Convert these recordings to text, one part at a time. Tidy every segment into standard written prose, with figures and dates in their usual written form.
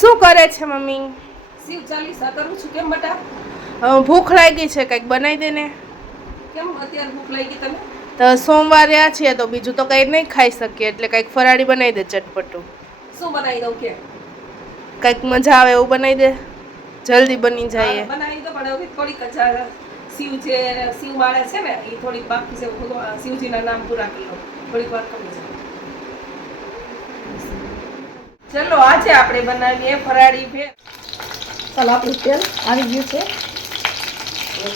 શું કરે છે મમ્મી? શિવ ચાલીસા કરું છું. કેમ બટા? ભૂખ લાગી છે, કંઈક બનાવી દે ને. કેમ અત્યારે ભૂખ લાગી તને? તો સોમવારે આ છીએ તો બીજું તો કંઈ નહીં ખાઈ શકીએ, એટલે કંઈક ફરાળી બનાવી દે ચટપટું. શું બનાવી દઉં કે? કંઈક મજા આવે એવું બનાવી દે, જલ્દી બની જાય. બનાવી દો, પણ હવે થોડીક શિવ છે, શિવ માળે છે ને એ થોડીક બાકી છે. શિવજીના નામ પૂરા કરી લો, થોડીક વાર કરી છે. ચલો આજે આપણે બનાવીએ ફરાળી ભેળ. ચાલો આપણું તેલ આવી ગયું છે,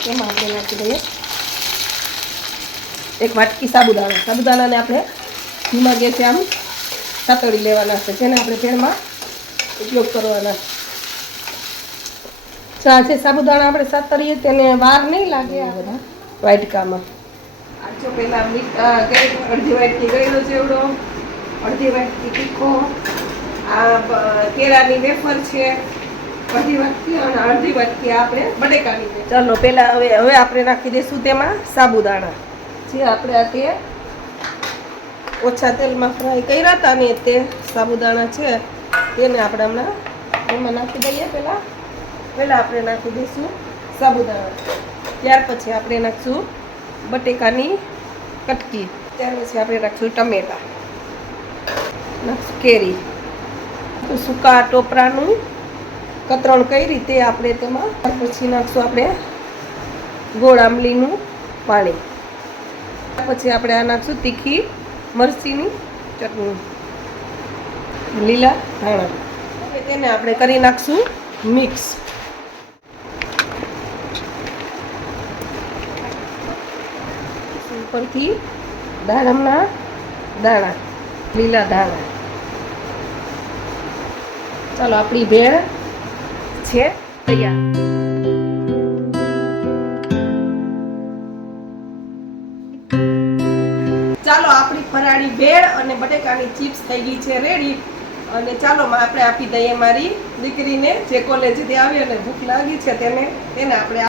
તેમાં આપણે નાખી દઈએ એક વાટકી સાબુદાણાને આપણે ધીમા ગેસે આમ સાતળી લેવાના છે, જેને આપણે ભેળમાં ઉપયોગ કરવાના. જે સાબુદાણા આપણે સાતળીએ તેને વાર નહીં લાગે આ બધા વાટકામાં. આ જો પેલા અડધી વાટકી ગળ્યો ચેવડો, અડધી વાટકી તીખો, આ કેળાની વેફર છે અડધી વાટકી, અને અડધી વાટકી આપણે બટેકાની. ચાલો પેલા હવે આપણે નાખી દઈશું તેમાં સાબુદાણા, જે આપણે આ તે ઓછા તેલમાં ફ્રાય કર્યા હતા ને તે સાબુદાણા છે તેને આપણે હમણાં એમાં નાખી દઈએ. પહેલાં આપણે નાખી દઈશું સાબુદાણા, ત્યાર પછી આપણે નાખીશું બટેકાની કટકી, ત્યાર પછી આપણે નાખીશું ટમેટા, નાખીશું કેરી, સૂકા ટોપરાનું કતરણ કઈ રીતે આપણે તેમાં, પછી નાખીશું આપણે ગોળ આંબલીનું પાણી, પછી આપણે આ નાખીશું તીખી મરચીની ચટણી, લીલા ધાણા. હવે તેને આપણે કરી નાખશું મિક્સ. ઉપરથી દાડમના દાણા, લીલા ધાણા. ચાલો આપણી ભેળ છે તૈયાર. ચાલો આપણી ફરાળી ભેળ અને બટેકાની ચિપ્સ થઈ ગઈ છે રેડી. અને ચાલો આપણે આપી દઈએ મારી દીકરીને, જે કોલેજથી આવી અને ભૂખ લાગી છે તેને આપણે